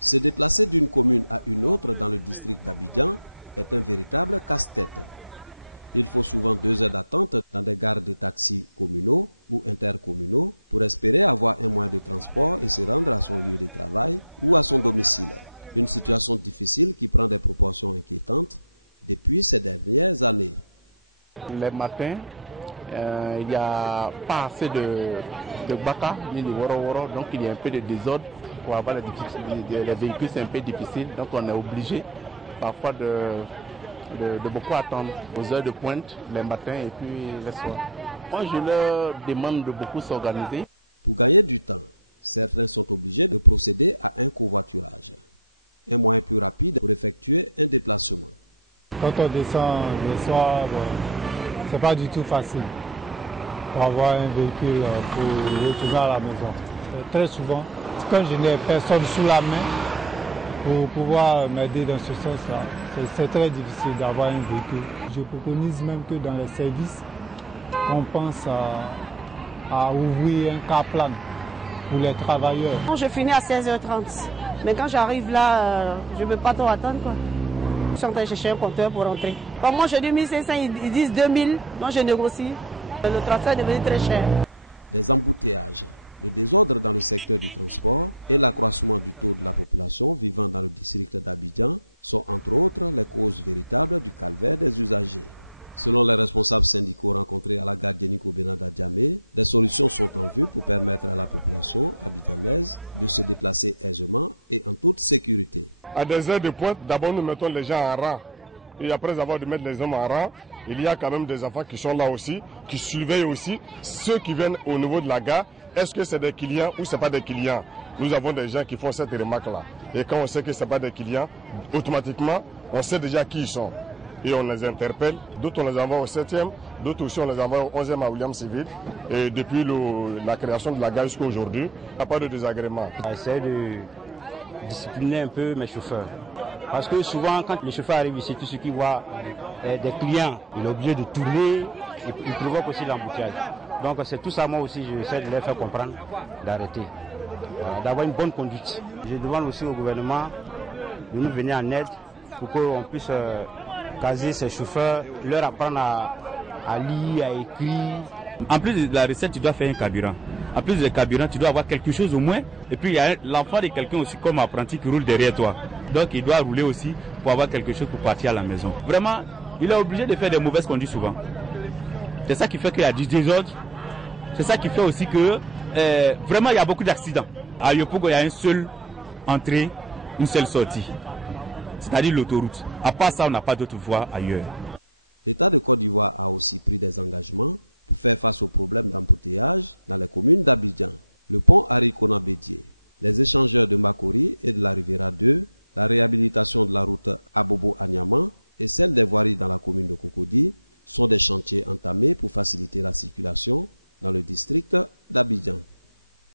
Se déplacer d'une commune à une autre dans le district d'Abidjan est un véritable casse-tête. Il faut souvent 2 heures d'attente dans des gares de taxis communaux ou intercommunaux pour espérer avoir un moyen de transport et se rendre à son lieu de travail ou à son domicile. Une situation difficile qui prend des proportions inquiétantes depuis ces dernières années. Les matins, il n'y a pas assez de baka ni de woro-woro, donc il y a un peu de désordre. Pour avoir les véhicules, c'est un peu difficile, donc on est obligé parfois de beaucoup attendre aux heures de pointe, les matins et puis les soirs. Moi, je leur demande de beaucoup s'organiser. Pour gagner du temps, certains sont obligés de procéder à un covoiturage, un moyen plus rapide pour effectuer un déplacement. Quand on descend le soir, c'est pas du tout facile pour avoir un véhicule pour retourner à la maison. Très souvent, quand je n'ai personne sous la main pour pouvoir m'aider dans ce sens-là, c'est très difficile d'avoir un véhicule. Je préconise même que dans les services, on pense à ouvrir un car plan pour les travailleurs. Je finis à 16h30, mais quand j'arrive là, je ne peux pas trop attendre, quoi. Je suis en train de chercher un compteur pour rentrer. Comme moi je dis 1500, ils disent 2000, moi je négocie. Le transfert est devenu très cher. Des embouteillages, le désordre dans le secteur du transport et l'accroissement du taux de la population vivant dans le district d'Abidjan sont entre autres les causes véritables du calvaire des usagers. Selon les responsables syndicaux rencontrés à la gare Djeniko-Benada Djamé, des solutions sont en vue pour permettre à la population abidjanaise de se déplacer aisément et en toute sécurité. À des heures de pointe, d'abord nous mettons les gens en rang. Et après avoir de mettre les hommes en rang, il y a quand même des enfants qui sont là aussi, qui surveillent aussi ceux qui viennent au niveau de la gare. Est-ce que c'est des clients ou ce n'est pas des clients? Nous avons des gens qui font cette remarque-là. Et quand on sait que ce n'est pas des clients, automatiquement, on sait déjà qui ils sont. Et on les interpelle. D'autres, on les envoie au 7e. D'autres aussi, on les envoie au 11e à William Civil. Et depuis la création de la gare jusqu'à aujourd'hui, il n'y a pas de désagrément. J'essaie de discipliner un peu mes chauffeurs. Parce que souvent, quand les chauffeurs arrivent ici, tout ce qu'ils voient des clients, il est obligé de tourner et il provoque aussi l'embouteillage. Donc c'est tout ça, moi aussi, j'essaie de les faire comprendre, d'arrêter, d'avoir une bonne conduite. Je demande aussi au gouvernement de nous venir en aide pour qu'on puisse caser ces chauffeurs, leur apprendre à lire, à écrire. En plus de la recette, tu dois faire un carburant. En plus du carburant, tu dois avoir quelque chose au moins. Et puis il y a l'enfant de quelqu'un aussi comme apprenti qui roule derrière toi. Donc il doit rouler aussi pour avoir quelque chose pour partir à la maison. Vraiment, il est obligé de faire des mauvaises conduites souvent. C'est ça qui fait qu'il y a du désordre. C'est ça qui fait aussi que vraiment il y a beaucoup d'accidents. À Yopougon, il y a une seule entrée, une seule sortie. C'est-à-dire l'autoroute. À part ça, on n'a pas d'autre voie ailleurs. L'État de Côte d'Ivoire a aussi pris des engagements pour faire face aux problèmes d'embouteillage dans les communes d'Abidjan. Le pont Harikona Bédié, les échangeurs de Makori et de la Riviera 2, la réhabilitation de la route Abobo-Agnaman et celle des voiries dans la commune de Cocody sont des chantiers entamés pour faciliter la circulation dans le district d'Abidjan.